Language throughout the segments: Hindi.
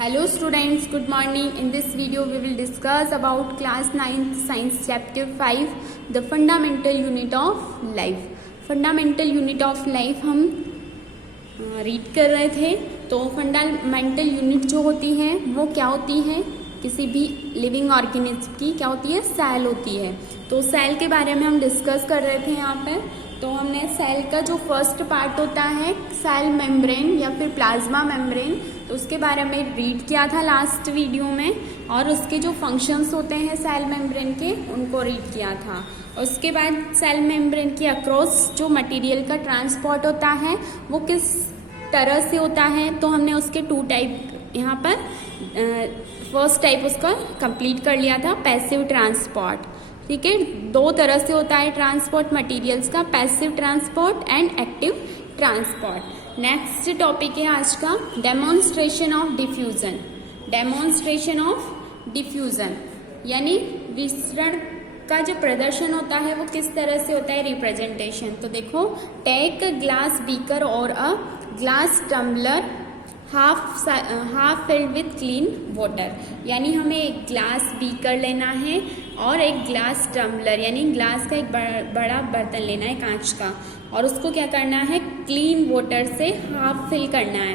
Hello students, good morning. In this video we will discuss about class 9th science chapter 5 the fundamental unit of life. Fundamental unit of life हम रीड कर रहे थे. तो फंडामेंटल यूनिट जो होती है वो क्या होती है, किसी भी लिविंग ऑर्गेनिज्म की क्या होती है, सेल होती है. तो सेल के बारे में हम डिस्कस कर रहे थे यहाँ पे. तो हमने सेल का जो फर्स्ट पार्ट होता है सेल मेम्ब्रेन या फिर प्लाज्मा मेम्ब्रेन, तो उसके बारे में रीड किया था लास्ट वीडियो में. और उसके जो फंक्शंस होते हैं सेल मेम्ब्रेन के उनको रीड किया था. उसके बाद सेल मेम्ब्रेन के अक्रॉस जो मटेरियल का ट्रांसपोर्ट होता है वो किस तरह से होता है, तो हमने उसके 2 टाइप यहाँ पर फर्स्ट टाइप उसका कंप्लीट कर लिया था, पैसिव ट्रांसपोर्ट. ठीक है, 2 तरह से होता है ट्रांसपोर्ट मटेरियल्स का, passive transport and active transport. Next topic है आज का demonstration of diffusion. Demonstration of diffusion यानी विसरण का जो प्रदर्शन होता है वो किस तरह से होता है, रिप्रेजेंटेशन. तो देखो, टेक ग्लास बीकर और a glass tumbler half filled with clean water. यानी हमें एक ग्लास बीकर लेना है और एक ग्लास टम्बलर यानी ग्लास का एक बड़ा बर्तन लेना है कांच का, और उसको क्या करना है, क्लीन वाटर से हाफ फिल करना है.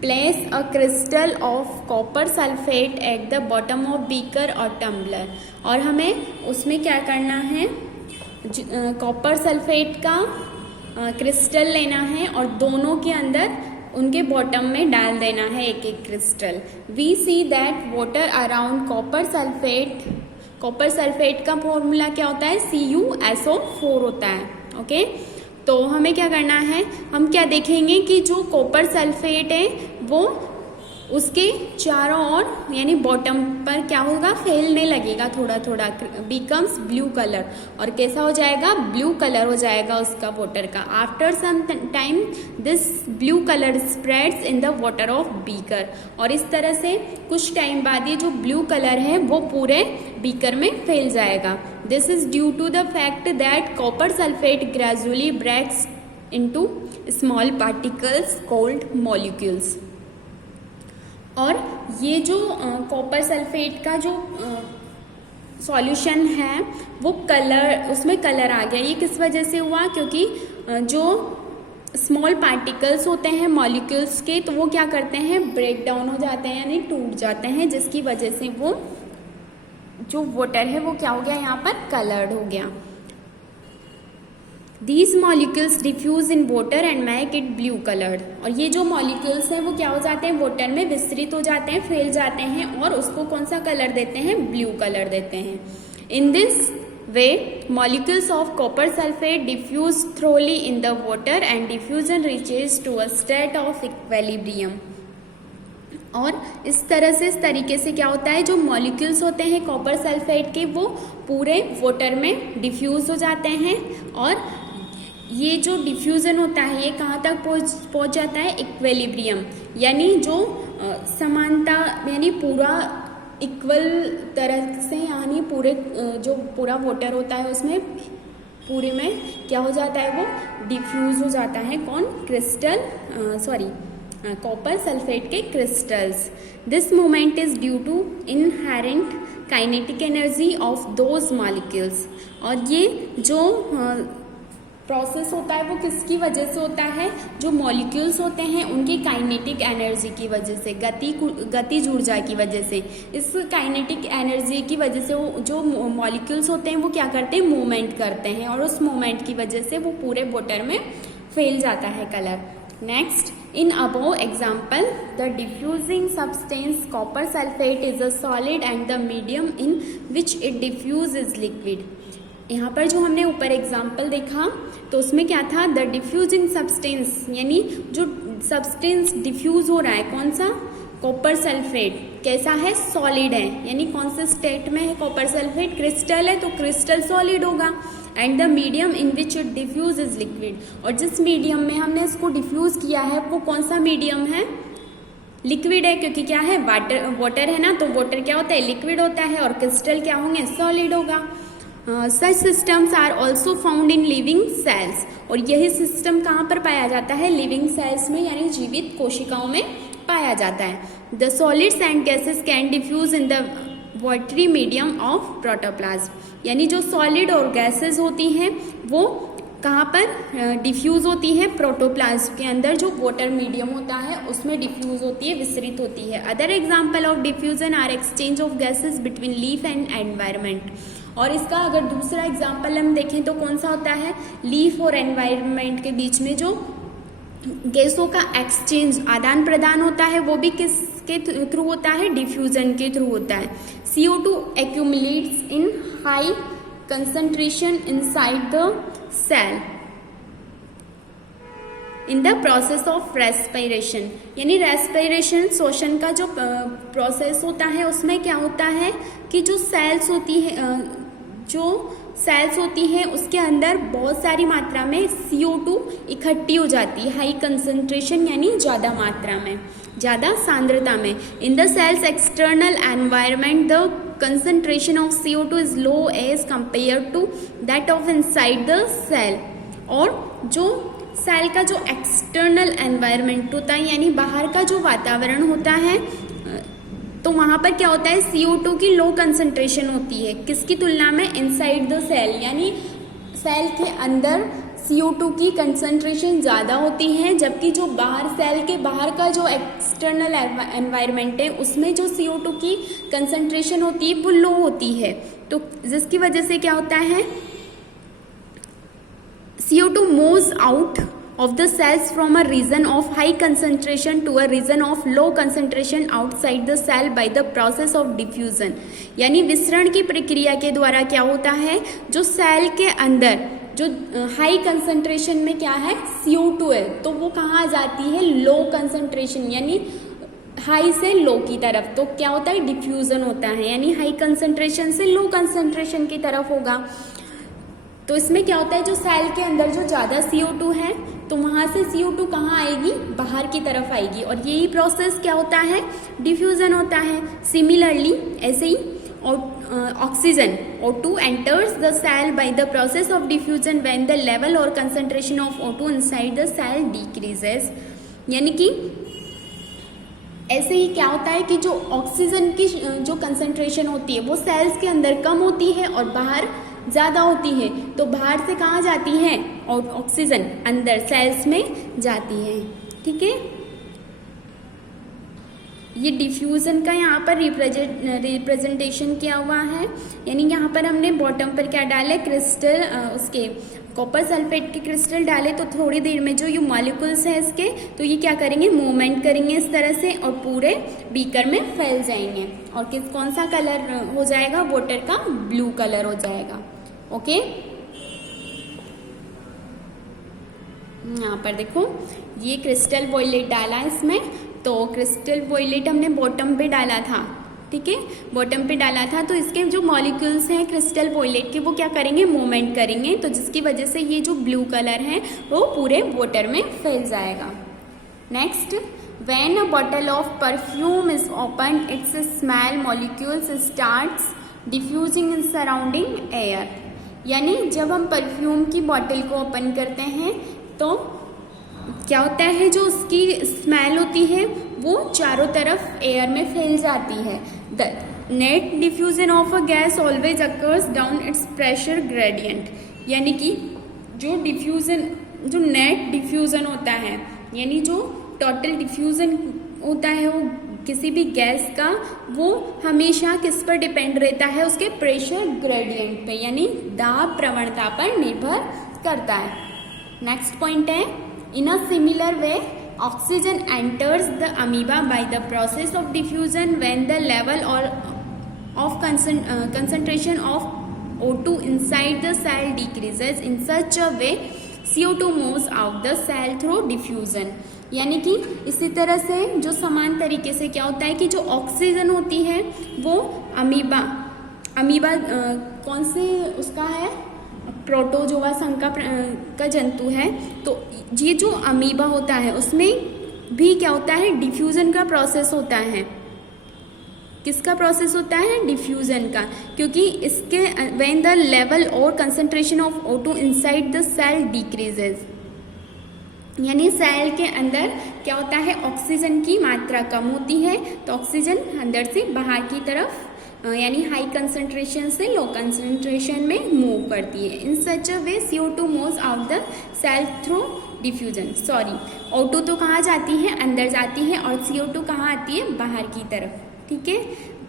Place a crystal of copper sulphate at the bottom of beaker और टम्बलर. और हमें उसमें क्या करना है, कॉपर सल्फेट का क्रिस्टल लेना है और दोनों के अंदर उनके बॉटम में डाल देना है एक एक crystal. We see that water around copper sulphate का फॉर्मूला क्या होता है, CuSO4 होता है. ओके, तो हमें क्या करना है, हम क्या देखेंगे कि जो कॉपर सल्फेट है वो उसके चारों ओर यानी बॉटम पर क्या होगा, फैलने लगेगा थोड़ा थोड़ा, बिकम्स ब्लू कलर. और कैसा हो जाएगा, ब्लू कलर हो जाएगा उसका वाटर का. After some time this blue colour spreads in the water of beaker. और इस तरह से कुछ टाइम बाद ये जो ब्लू कलर है वो पूरे बीकर में फैल जाएगा. This is due to the fact that copper sulphate gradually breaks into small particles called molecules. और ये जो कॉपर सल्फेट का जो सॉल्यूशन है वो कलर, उसमें कलर आ गया. ये किस वजह से हुआ, क्योंकि जो स्मॉल पार्टिकल्स होते हैं मॉलिक्यूल्स के, तो वो क्या करते हैं, ब्रेक डाउन हो जाते हैं यानी टूट जाते हैं, जिसकी वजह से वो जो वाटर है वो क्या हो गया, यहाँ पर कलर्ड हो गया. These molecules diffuse in water and make it blue colored. और ये जो molecules हैं वो क्या हो जाते हैं, वाटर में विस्तृत हो जाते हैं, फैल जाते हैं और उसको कौन सा कलर देते हैं, ब्लू कलर देते हैं. In this way, molecules of copper sulfate diffuse thoroughly in the water and diffusion reaches to a state of equilibrium. और इस तरह से, इस तरीके से क्या होता है, जो मॉलिक्यूल्स होते हैं कॉपर सल्फेट के वो पूरे वाटर में डिफ्यूज हो जाते हैं. और ये जो डिफ्यूज़न होता है ये कहाँ तक पहुँच जाता है, इक्विलिब्रियम यानी जो समानता यानी पूरा इक्वल तरह से, यानी पूरे जो पूरा वाटर होता है उसमें पूरे में क्या हो जाता है, वो डिफ्यूज हो जाता है. कौन, कॉपर सल्फेट के crystals. This movement is due to inherent kinetic energy of those molecules. और ये जो प्रोसेस होता है वो किसकी वजह से होता है, जो मॉलिक्यूल्स होते हैं उनकी काइनेटिक एनर्जी की वजह से, गतिज ऊर्जा की वजह से. इस काइनेटिक एनर्जी की वजह से वो जो मॉलिक्यूल्स होते हैं वो क्या करते हैं, मूवमेंट करते हैं, और उस मूवमेंट की वजह से वो पूरे वाटर में फैल जाता है colour. Next, in above example the diffusing substance copper sulfate is a solid and the medium in which it diffuse is liquid. यहाँ पर जो हमने ऊपर एग्जाम्पल देखा तो उसमें क्या था, द डिफ्यूजिंग सब्सटेंस यानी जो सब्सटेंस डिफ्यूज हो रहा है, कौन सा, कॉपर सल्फेट, कैसा है, सॉलिड है. यानी कौन से स्टेट में है कॉपर सल्फेट, क्रिस्टल है तो क्रिस्टल सॉलिड होगा. And the medium in which it diffuse is liquid. और जिस मीडियम में हमने इसको डिफ्यूज किया है वो कौन सा मीडियम है, लिक्विड है, क्योंकि क्या है, वाटर है ना, तो वाटर क्या होता है, लिक्विड होता है, और क्रिस्टल क्या होंगे, सॉलिड होगा. Such systems are also found in living cells. और यही सिस्टम कहाँ पर पाया जाता है, लिविंग सेल्स में यानी जीवित कोशिकाओं में पाया जाता है. The solids and gases can diffuse in the watery medium of protoplasm. यानी जो सॉलिड और गैसेस होती हैं वो कहाँ पर डिफ्यूज होती है? प्रोटोप्लाज्म के अंदर जो वाटर मीडियम होता है उसमें डिफ्यूज होती है, विसरित होती है। Other example of diffusion are exchange of gases between leaf and environment. और इसका अगर दूसरा एग्जाम्पल हम देखें तो कौन सा होता है? लीफ और एनवायरमेंट के बीच में जो गैसों का एक्सचेंज, आदान प्रदान होता है, वो भी किसके थ्रू होता है? डिफ्यूजन के थ्रू होता है। CO2 accumulates in high concentration inside the cell in the process of respiration। यानी रेस्पिरेशन, श्वसन का जो प्रोसेस होता है उसमें क्या होता है कि जो सेल्स होती है उसके अंदर बहुत सारी मात्रा में CO2 इकट्ठी हो जाती है, हाई कंसंट्रेशन यानी ज़्यादा मात्रा में, ज़्यादा सांद्रता में। In the cells external environment the concentration of CO2 is low as compared to that of inside the cell। और जो सेल का जो एक्सटर्नल एनवायरनमेंट होता है यानी बाहर का जो वातावरण होता है, तो वहाँ पर क्या होता है? CO2 की लो कंसंट्रेशन होती है, किसकी तुलना में? इनसाइड द सेल, यानी सेल के अंदर CO2 की कंसंट्रेशन ज़्यादा होती है, जबकि जो बाहर, सेल के बाहर का जो एक्सटर्नल एनवायरनमेंट है उसमें जो CO2 की कंसंट्रेशन होती है वो लो होती है। तो जिसकी वजह से क्या होता है? CO2 moves out of the cells from a region of high concentration to a region of low concentration outside the cell by the process of diffusion। यानी विसरण की प्रक्रिया के द्वारा क्या होता है? जो सेल के अंदर जो हाई कंसंट्रेशन में क्या है? CO2 है, तो वो कहाँ जाती है? लो कंसंट्रेशन यानी हाई से लो की तरफ। तो क्या होता है? डिफ्यूजन होता है, यानी हाई कंसंट्रेशन से लो कंसंट्रेशन की तरफ होगा। तो इसमें क्या होता है? जो सेल के अंदर जो ज़्यादा CO2 है तो वहाँ से CO2 कहाँ आएगी? बाहर की तरफ आएगी, और यही प्रोसेस क्या होता है? डिफ्यूजन होता है। सिमिलरली ऐसे ही oxygen O2 enters the cell by the process of diffusion when the level or concentration of O2 inside the cell decreases। यानी कि ऐसे ही क्या होता है कि जो ऑक्सीजन की जो कंसंट्रेशन होती है वो सेल्स के अंदर कम होती है और बाहर ज़्यादा होती है। तो बाहर से कहाँ जाती है? और ऑक्सीजन अंदर सेल्स में जाती है। ठीक है, ये डिफ्यूजन का यहाँ पर रिप्रेजेंटेशन किया हुआ है। यानी यहाँ पर हमने बॉटम पर क्या डाले? क्रिस्टल, उसके कॉपर सल्फेट के क्रिस्टल डाले, तो थोड़ी देर में जो ये मॉलिक्यूल्स हैं इसके, तो ये क्या करेंगे? मूवमेंट करेंगे इस तरह से और पूरे बीकर में फैल जाएंगे। और कौन सा कलर हो जाएगा? वाटर का ब्लू कलर हो जाएगा। ओके, यहाँ पर देखो ये क्रिस्टल वॉयलेट डाला इसमें, तो क्रिस्टल वॉयलेट हमने बॉटम पे डाला था। ठीक है, बॉटम पे डाला था, तो इसके जो मॉलिक्यूल्स हैं क्रिस्टल वॉयलेट के वो क्या करेंगे? मूवमेंट करेंगे, तो जिसकी वजह से ये जो ब्लू कलर है वो पूरे वाटर में फैल जाएगा। Next, when a bottle of perfume is open its small molecules starts diffusing in surrounding air. यानी जब हम परफ्यूम की बॉटल को ओपन करते हैं तो क्या होता है? जो उसकी स्मेल होती है वो चारों तरफ एयर में फैल जाती है। The net diffusion of a gas always occurs down it's pressure gradient. यानी कि जो डिफ्यूजन, जो नेट डिफ्यूजन होता है, यानी जो टोटल डिफ्यूजन होता है वो किसी भी गैस का, वो हमेशा किस पर डिपेंड रहता है? उसके प्रेशर ग्रेडियंट पे, यानी दाब प्रवणता पर निर्भर करता है। नेक्स्ट पॉइंट है, in a similar way oxygen enters the amoeba by the process of diffusion when the level or of concentration of O2 inside the cell decreases in such a way CO2 moves out the cell through diffusion। यानी कि इसी तरह से जो समान तरीके से क्या होता है कि जो ऑक्सीजन होती है वो अमीबा कौन से उसका है? प्रोटोजोआ संघ का जंतु है। तो ये जो अमीबा होता है उसमें भी क्या होता है? डिफ्यूजन का प्रोसेस होता है। किसका प्रोसेस होता है? डिफ्यूजन का, क्योंकि इसके व्हेन द लेवल और concentration of O2 inside the cell decreases. यानी सेल के अंदर क्या होता है, ऑक्सीजन की मात्रा कम होती है तो ऑक्सीजन अंदर से बाहर की तरफ यानी हाई कंसंट्रेशन से लो कंसंट्रेशन में मूव करती है। In such a way CO2 moves out the cell through diffusion. Sorry, O2 तो कहाँ जाती है, अंदर जाती है, और CO2 कहाँ आती है, बाहर की तरफ। ठीक है,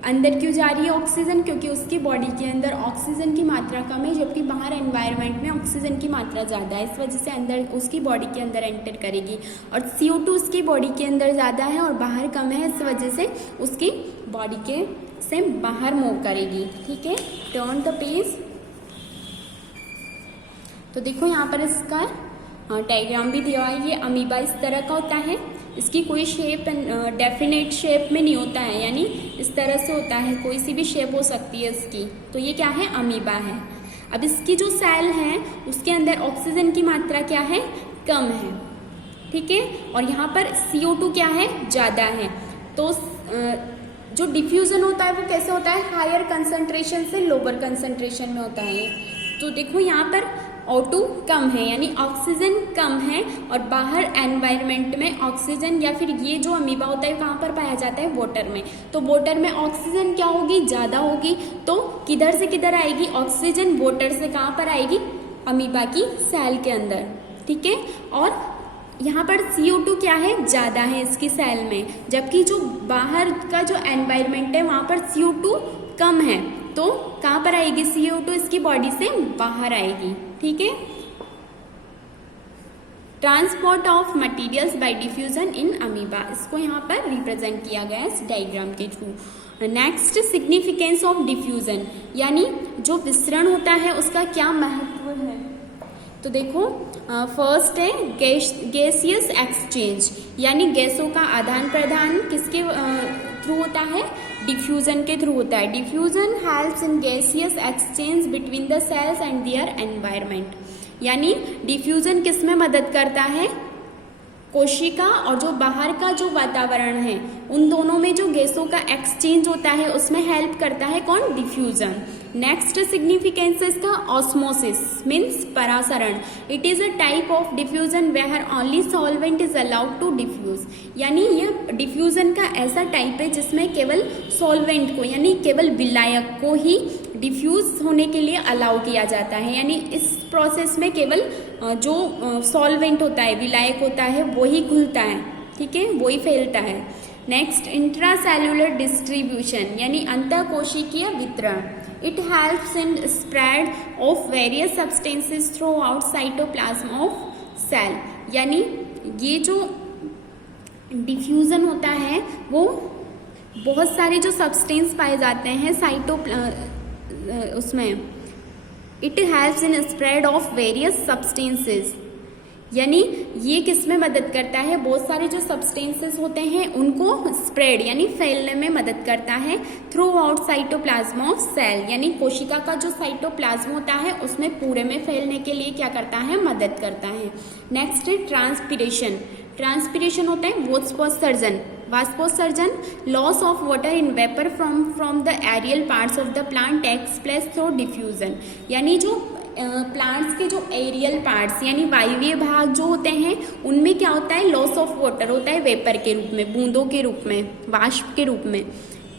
अंदर क्यों जा रही है ऑक्सीजन, क्योंकि उसकी बॉडी के अंदर ऑक्सीजन की मात्रा कम है, जबकि बाहर एनवायरनमेंट में ऑक्सीजन की मात्रा ज़्यादा है। इस वजह से अंदर उसकी बॉडी के अंदर एंटर करेगी, और CO2 उसकी बॉडी के अंदर ज़्यादा है और बाहर कम है, इस वजह से उसकी बॉडी के से बाहर मूव करेगी। ठीक है, टर्न द पेज। तो देखो यहाँ पर इसका डायग्राम भी दिया है। ये अमीबा इस तरह का होता है, इसकी कोई शेप डेफिनेट शेप में नहीं होता है, यानी इस तरह से होता है, कोई सी भी शेप हो सकती है इसकी। तो ये क्या है, अमीबा है। अब इसकी जो सेल है उसके अंदर ऑक्सीजन की मात्रा क्या है, कम है। ठीक है, और यहाँ पर CO2 क्या है, ज़्यादा है। तो जो डिफ्यूजन होता है वो कैसे होता है, हायर कंसंट्रेशन से लोअर कंसंट्रेशन में होता है। तो देखो यहाँ पर O2 कम है, यानी ऑक्सीजन कम है, और बाहर एनवायरनमेंट में ऑक्सीजन, या फिर ये जो अमीबा होता है कहाँ पर पाया जाता है, वाटर में। तो वाटर में ऑक्सीजन क्या होगी, ज़्यादा होगी। तो किधर से किधर आएगी ऑक्सीजन, वाटर से कहाँ पर आएगी, अमीबा की सेल के अंदर। ठीक है, और यहाँ पर CO2 क्या है, ज़्यादा है इसकी सेल में, जबकि जो बाहर का जो एनवायरनमेंट है वहाँ पर CO2 कम है। तो कहाँ पर आएगी CO2, इसकी बॉडी से बाहर आएगी। ठीक है, transport of materials bye diffusion in amoeba, इसको यहाँ पर रिप्रेजेंट किया गया है इस डायग्राम के through. Next, significance of diffusion, यानी जो विसरण होता है उसका क्या महत्व है। तो देखो, फर्स्ट है गैसियस एक्सचेंज, यानी गैसों का आदान प्रदान किसके थ्रू होता है, डिफ्यूजन के थ्रू होता है। Diffusion helps in gaseous exchange between the cells and their environment, यानी डिफ्यूजन किस में मदद करता है, कोशिका और जो बाहर का जो वातावरण है उन दोनों में जो गैसों का एक्सचेंज होता है उसमें हेल्प करता है कौन, डिफ्यूजन। नेक्स्ट सिग्निफिकेंस इसका ऑस्मोसिस मीन्स परासरण। It is a type of diffusion where only solvent is allowed to diffuse, यानी यह डिफ्यूजन का ऐसा टाइप है जिसमें केवल सॉल्वेंट को, यानी केवल विलायक को ही डिफ्यूज होने के लिए अलाउ किया जाता है। यानी इस प्रोसेस में केवल जो सॉल्वेंट होता है, विलायक होता है, वो ही घुलता है। ठीक है, वो ही फैलता है। नेक्स्ट, इंट्रासेल्युलर डिस्ट्रीब्यूशन, यानी अंतःकोशिकीय वितरण। It helps in spread of various substances throughout cytoplasm of cell, यानी ये जो डिफ्यूजन होता है वो बहुत सारे जो सब्सटेंस पाए जाते हैं उसमें। It helps in spread of various substances, यानी ये किस में मदद करता है, बहुत सारे जो सब्सटेंसेस होते हैं उनको स्प्रेड यानी फैलने में मदद करता है throughout cytoplasm of cell, यानी कोशिका का जो साइटोप्लाज्म होता है उसमें पूरे में फैलने के लिए क्या करता है, मदद करता है। नेक्स्ट है ट्रांसपिरेशन। ट्रांसपिरेशन होता है वाष्पोत्सर्जन। वाष्पोत्सर्जन, loss of water in vapour from the aerial parts of the plant takes place through diffusion, यानी जो प्लांट्स के जो एरियल पार्ट्स यानी वायवीय भाग जो होते हैं उनमें क्या होता है, लॉस ऑफ वाटर होता है वेपर के रूप में, बूंदों के रूप में, वाष्प के रूप में।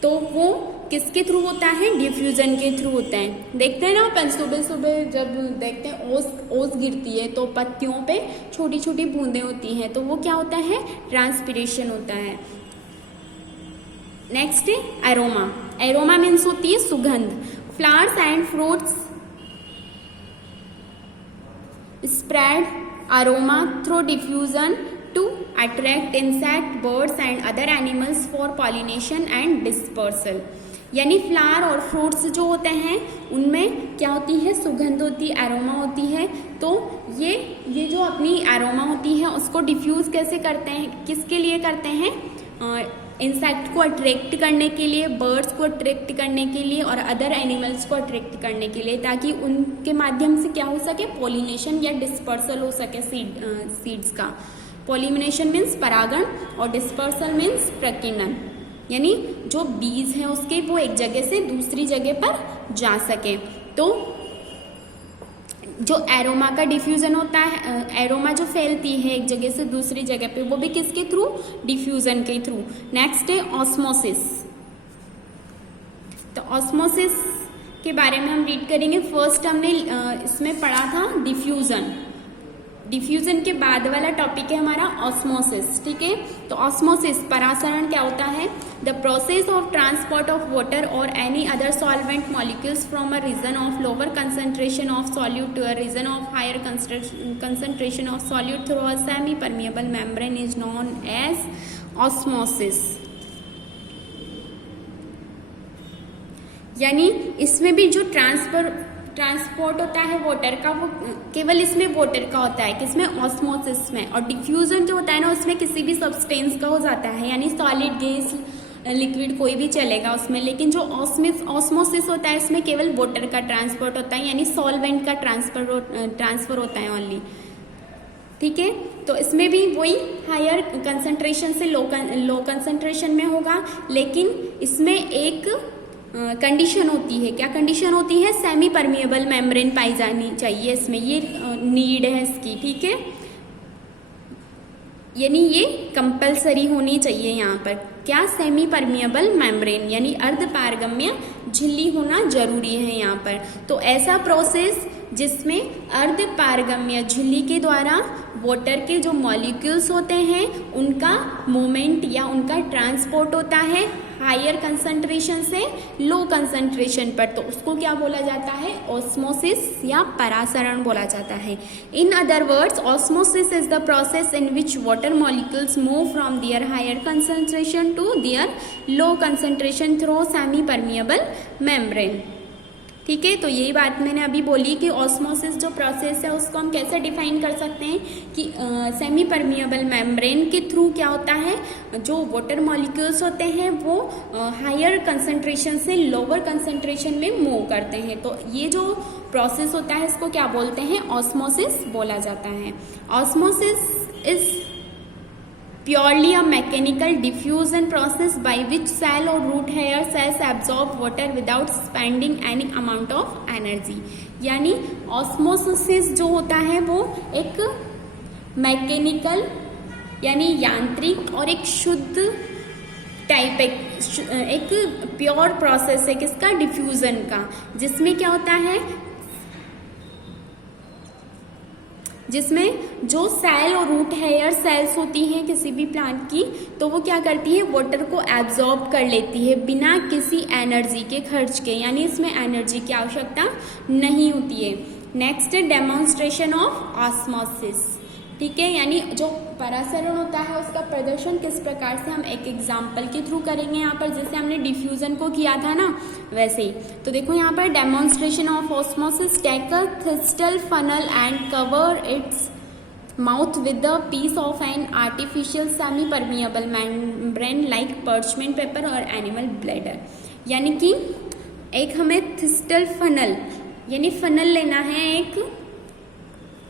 तो वो किसके थ्रू होता है, डिफ्यूजन के थ्रू होता है। देखते हैं ना अपन सुबह सुबह जब देखते हैं ओस गिरती है तो पत्तियों पे छोटी छोटी बूंदें होती हैं, तो वो क्या होता है, ट्रांसपिरेशन होता है। नेक्स्ट है एरोमा। एरोमा मीन्स होती है सुगंध। Flowers and fruits spread aroma through diffusion to attract insect, birds and other animals for pollination and dispersal, यानी फ्लावर और फ्रूट्स जो होते हैं उनमें क्या होती है, सुगंध होती है, एरोमा होती है। तो ये जो अपनी एरोमा होती है उसको डिफ्यूज कैसे करते हैं, किसके लिए करते हैं, इंसेक्ट को अट्रैक्ट करने के लिए, बर्ड्स को अट्रैक्ट करने के लिए और अदर एनिमल्स को अट्रैक्ट करने के लिए, ताकि उनके माध्यम से क्या हो सके, पॉलिनेशन या डिस्पर्सल हो सके सीड्स का। पॉलिनेशन मीन्स परागण और डिस्पर्सल मीन्स प्रकीर्णन, यानी जो बीज हैं उसके वो एक जगह से दूसरी जगह पर जा सके। तो जो एरोमा का डिफ्यूजन होता है, एरोमा जो फैलती है एक जगह से दूसरी जगह पे, वो भी किसके थ्रू, डिफ्यूजन के थ्रू। नेक्स्ट है ऑस्मोसिस। तो ऑस्मोसिस के बारे में हम रीड करेंगे। फर्स्ट हमने इसमें पढ़ा था डिफ्यूजन, डिफ्यूजन के बाद वाला टॉपिक है हमारा ऑस्मोसिस, ठीक है। तो ऑस्मोसिस परासरण क्या होता है, the process of transport of water और any other solvent molecules from a region of lower concentration of solute to a region of higher concentration of solute through a semi permeable membrane is known as osmosis. यानी इसमें भी जो ट्रांसपोर्ट होता है वाटर का, वो केवल इसमें वाटर का होता है, किसमें, ऑस्मोसिस में। और डिफ्यूजन जो होता है ना, उसमें किसी भी सब्सटेंस का हो जाता है, यानी सॉलिड, गैस, लिक्विड कोई भी चलेगा उसमें। लेकिन जो ऑस्मोसिस होता है, इसमें केवल वाटर का ट्रांसपोर्ट होता है, यानी सॉल्वेंट का ट्रांसफर होता है ओनली, ठीक है। तो इसमें भी वही हायर कंसंट्रेशन से लो कंसंट्रेशन में होगा, लेकिन इसमें एक कंडीशन होती है। क्या कंडीशन होती है, सेमी परमिएबल मेम्ब्रेन पाई जानी चाहिए इसमें, ये नीड है इसकी, ठीक है। यानी ये कंपलसरी होनी चाहिए यहाँ पर, क्या, सेमी परमिएबल मेम्ब्रेन, यानी अर्धपारगम्य झिल्ली होना जरूरी है यहाँ पर। तो ऐसा प्रोसेस जिसमें अर्धपारगम्य झिल्ली के द्वारा वाटर के जो मॉलिक्यूल्स होते हैं उनका मूवमेंट या उनका ट्रांसपोर्ट होता है हायर कंसंट्रेशन से लो कंसंट्रेशन पर, तो उसको क्या बोला जाता है, ऑस्मोसिस या परासरण बोला जाता है। In other words, osmosis is the process in which water molecules move from their higher concentration to their low concentration through semi permeable membrane, ठीक है। तो यही बात मैंने अभी बोली कि ऑस्मोसिस जो प्रोसेस है उसको हम कैसे डिफाइन कर सकते हैं कि सेमी परमिएबल मेम्ब्रेन के थ्रू क्या होता है, जो वाटर मॉलिक्यूल्स होते हैं वो हायर कंसंट्रेशन से लोअर कंसंट्रेशन में मूव करते हैं। तो ये जो प्रोसेस होता है इसको क्या बोलते हैं, ऑस्मोसिस बोला जाता है। Osmosis is purely a mechanical diffusion process by which cell or root hair cells absorb water without spending any amount of energy। यानी ऑस्मोसिस जो होता है वो एक मैकेनिकल यानी यांत्रिक और एक शुद्ध टाइप एक प्योर प्रोसेस है किसका, डिफ्यूजन का, जिसमें क्या होता है, जिसमें जो सेल और रूट हेयर सेल्स होती हैं किसी भी प्लांट की, तो वो क्या करती है, वाटर को एब्जॉर्ब कर लेती है बिना किसी एनर्जी के खर्च के, यानी इसमें एनर्जी की आवश्यकता नहीं होती है। नेक्स्ट है डेमोन्स्ट्रेशन ऑफ ऑस्मोसिस, ठीक है। यानी जो परासरण होता है उसका प्रदर्शन किस प्रकार से हम एक एग्जाम्पल के थ्रू करेंगे यहाँ पर, जैसे हमने डिफ्यूजन को किया था ना वैसे ही। तो देखो यहाँ पर demonstration of osmosis, take a crystal funnel and cover its mouth with the piece of an artificial semi permeable membrane like parchment paper और एनिमल ब्लैडर। यानी कि एक हमें क्रिस्टल फनल यानी फनल लेना है, एक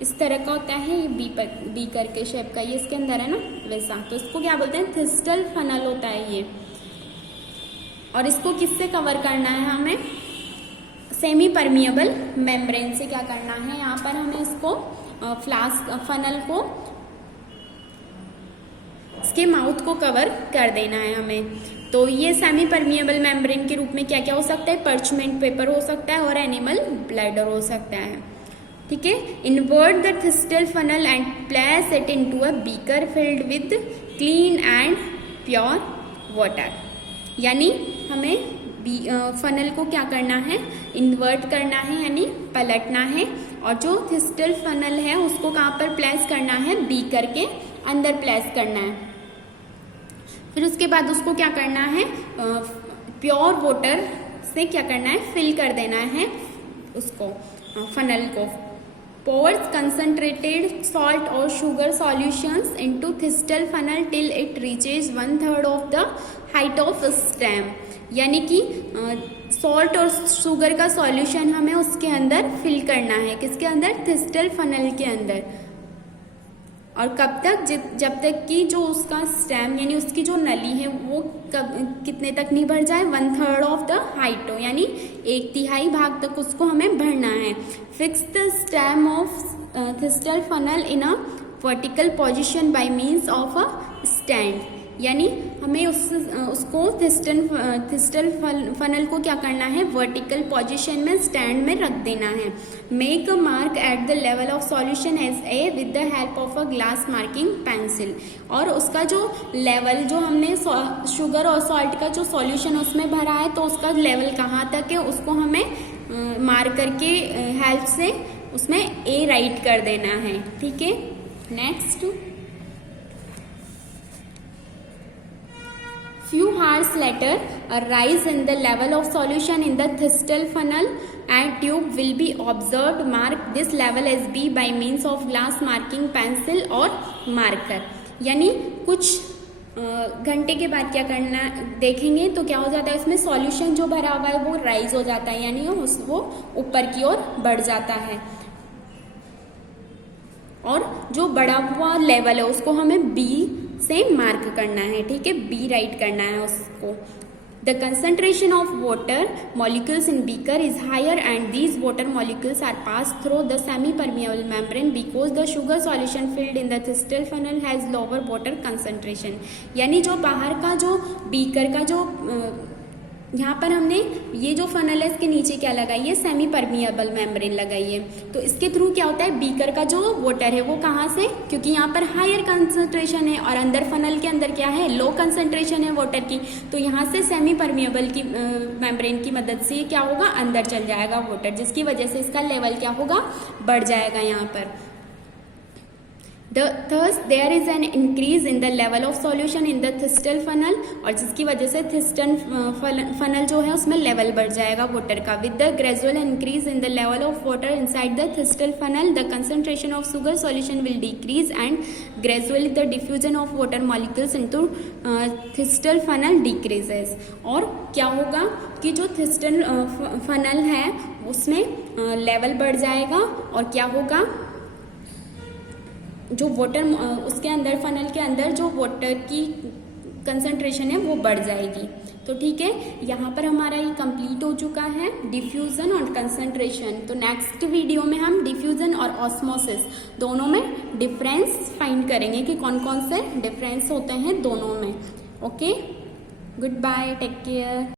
इस तरह का होता है, ये बी करके शेप का, ये इसके अंदर है ना वैसा, तो इसको क्या बोलते हैं, क्रिस्टल फनल होता है ये। और इसको किससे कवर करना है हमें, सेमी परमिएबल मेम्ब्रेन से क्या करना है, यहाँ पर हमें इसको फ्लास्क फनल को इसके माउथ को कवर कर देना है हमें। तो ये सेमी परमिएबल मेम्ब्रेन के रूप में क्या क्या हो सकता है, पर्चमेंट पेपर हो सकता है और एनिमल ब्लैडर हो सकता है, ठीक है। Invert the crystal funnel and place it into a beaker filled with clean and pure water. यानी हमें फनल को क्या करना है, इन्वर्ट करना है यानी पलटना है, और जो क्रिस्टल फनल है उसको कहाँ पर प्लेस करना है, बीकर के अंदर प्लेस करना है। फिर उसके बाद उसको क्या करना है, प्योर वाटर से क्या करना है, फिल कर देना है उसको, फनल को। Pours concentrated salt or sugar solutions into crystal funnel till it reaches 1/3 of the height of stem। यानी कि सॉल्ट और शुगर का सॉल्यूशन हमें उसके अंदर फिल करना है, किसके अंदर, क्रिस्टल फनल के अंदर। और कब तक, जब तक कि जो उसका स्टेम यानी उसकी जो नली है वो कितने तक नहीं भर जाए, 1/3 ऑफ द हाइट हो, यानी 1/3 भाग तक उसको हमें भरना है। Fix the stem of thistle funnel in a vertical position by means of a stand, यानी हमें उसको थिस्टल फनल को क्या करना है, वर्टिकल पोजीशन में स्टैंड में रख देना है। Make a mark at the level of solution as a with the help of a glass marking pencil, और उसका जो लेवल जो हमने शुगर और सॉल्ट का जो सॉल्यूशन उसमें भरा है तो उसका लेवल कहाँ तक है उसको हमें मार्कर के हेल्प से उसमें ए राइट कर देना है। ठीक है, next, few hours later a rise in the level of solution in the Thistell funnel and tube will be observed. Mark this level as B by means of glass marking pencil or marker, यानी कुछ घंटे के बाद क्या करना देखेंगे तो क्या हो जाता है, उसमें सॉल्यूशन जो भरा हुआ है वो राइज हो जाता है, यानी वो ऊपर की ओर बढ़ जाता है, और जो बढ़ा हुआ लेवल है उसको हमें बी से मार्क करना है। ठीक है, बी राइट करना है उसको। The concentration of water molecules in beaker is higher and these water molecules are pass through the semi permeable membrane because the sugar solution filled in the thistle funnel has lower water concentration, यानी जो बाहर का जो बीकर का जो यहाँ पर हमने ये जो फनल है इसके नीचे क्या लगाई है, सेमी परमिएबल मेम्ब्रेन लगाई है, तो इसके थ्रू क्या होता है, बीकर का जो वाटर है वो कहाँ से, क्योंकि यहाँ पर हायर कंसंट्रेशन है और अंदर फनल के अंदर क्या है, लो कंसंट्रेशन है वाटर की, तो यहाँ से सेमी परमिएबल की मेम्ब्रेन की मदद से क्या होगा, अंदर चल जाएगा वाटर, जिसकी वजह से इसका लेवल क्या होगा, बढ़ जाएगा यहाँ पर। Thus there is an increase in the level of solution in the Thistell funnel, और जिसकी वजह से थिस्टन फनल जो है उसमें लेवल बढ़ जाएगा वाटर का। With the gradual increase in the level of water inside the Thistell funnel, the concentration of sugar solution will decrease and gradually the diffusion of water molecules into Thistell funnel decreases। और क्या होगा कि जो थिस्टल फनल है उसमें लेवल बढ़ जाएगा और क्या होगा, जो वाटर उसके अंदर फनल के अंदर जो वाटर की कंसंट्रेशन है वो बढ़ जाएगी। तो ठीक है, यहाँ पर हमारा ये कंप्लीट हो चुका है डिफ्यूज़न और कंसंट्रेशन। तो नेक्स्ट वीडियो में हम डिफ्यूज़न और ऑस्मोसिस दोनों में डिफरेंस फाइंड करेंगे कि कौन कौन से डिफरेंस होते हैं दोनों में। Okay, goodbye, take care.